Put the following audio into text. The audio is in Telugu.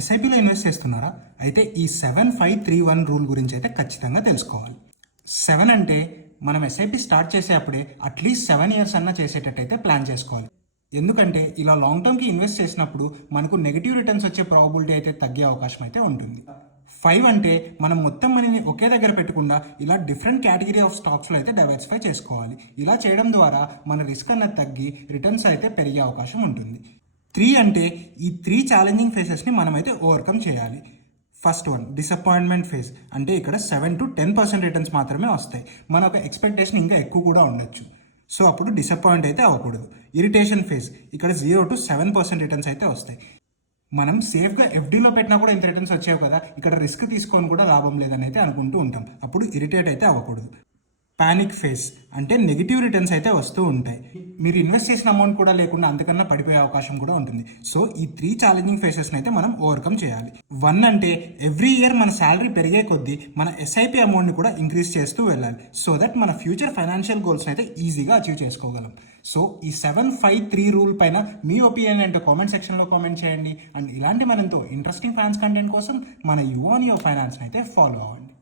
ఎస్ఐపిలో ఇన్వెస్ట్ చేస్తున్నారా? అయితే ఈ 7531 రూల్ గురించి అయితే ఖచ్చితంగా తెలుసుకోవాలి. 7 అంటే మనం ఎస్ఐపి స్టార్ట్ చేసేటప్పుడే అట్లీస్ట్ 7 ఇయర్స్ అన్నా చేసేటట్టయితే ప్లాన్ చేసుకోవాలి. ఎందుకంటే ఇలా లాంగ్ టర్మ్కి ఇన్వెస్ట్ చేసినప్పుడు మనకు నెగిటివ్ రిటర్న్స్ వచ్చే ప్రాబిలిటీ అయితే తగ్గే అవకాశం అయితే ఉంటుంది. 5 అంటే మనం మొత్తం మనీని ఒకే దగ్గర పెట్టకుండా ఇలా డిఫరెంట్ కేటగిరీ ఆఫ్ స్టాక్స్లో అయితే డైవర్సిఫై చేసుకోవాలి. ఇలా చేయడం ద్వారా మన రిస్క్ అన్నది తగ్గి రిటర్న్స్ అయితే పెరిగే అవకాశం ఉంటుంది. 3 అంటే ఈ 3 ఛాలెంజింగ్ ఫేసెస్ని మనమైతే ఓవర్కమ్ చేయాలి. ఫస్ట్ వన్ డిసప్పాయింట్మెంట్ ఫేజ్, అంటే ఇక్కడ 7 to 10% రిటర్న్స్ మాత్రమే వస్తాయి. మన ఒక ఎక్స్పెక్టేషన్ ఇంకా ఎక్కువ కూడా ఉండొచ్చు. సో అప్పుడు డిసప్పాయింట్ అయితే అవ్వకూడదు. ఇరిటేషన్ ఫేజ్, ఇక్కడ 0 to 7% రిటర్న్స్ అయితే వస్తాయి. మనం సేఫ్గా ఎఫ్డీలో పెట్టినా కూడా ఇంత రిటర్న్స్ వచ్చావు కదా, ఇక్కడ రిస్క్ తీసుకొని కూడా లాభం లేదని అయితే అనుకుంటూ ఉంటాం. అప్పుడు ఇరిటేట్ అయితే అవ్వకూడదు. పానిక్ ఫేజ్, అంటే నెగిటివ్ రిటర్న్స్ అయితే వస్తూ ఉంటాయి. మీరు ఇన్వెస్ట్ చేసిన అమౌంట్ కూడా లేకుండా అంతకన్నా పడిపోయే అవకాశం కూడా ఉంటుంది. సో ఈ 3 ఛాలెంజింగ్ ఫేసెస్ని అయితే మనం ఓవర్కమ్ చేయాలి. 1 అంటే ఎవ్రీ ఇయర్ మన శాలరీ పెరిగే కొద్దీ మన ఎస్ఐపి అమౌంట్ని కూడా ఇంక్రీజ్ చేస్తూ వెళ్ళాలి. సో దట్ మన ఫ్యూచర్ ఫైనాన్షియల్ గోల్స్ని అయితే ఈజీగా అచీవ్ చేసుకోగలం. సో ఈ 753 రూల్ పైన మీ ఒపీనియన్ అంటే కామెంట్ సెక్షన్లో కామెంట్ చేయండి. అండ్ ఇలాంటి మనంతో ఇంట్రెస్టింగ్ ఫైనాన్స్ కంటెంట్ కోసం మన యు ఆన్ యువర్ ఫైనాన్స్ని అయితే ఫాలో అవ్వండి.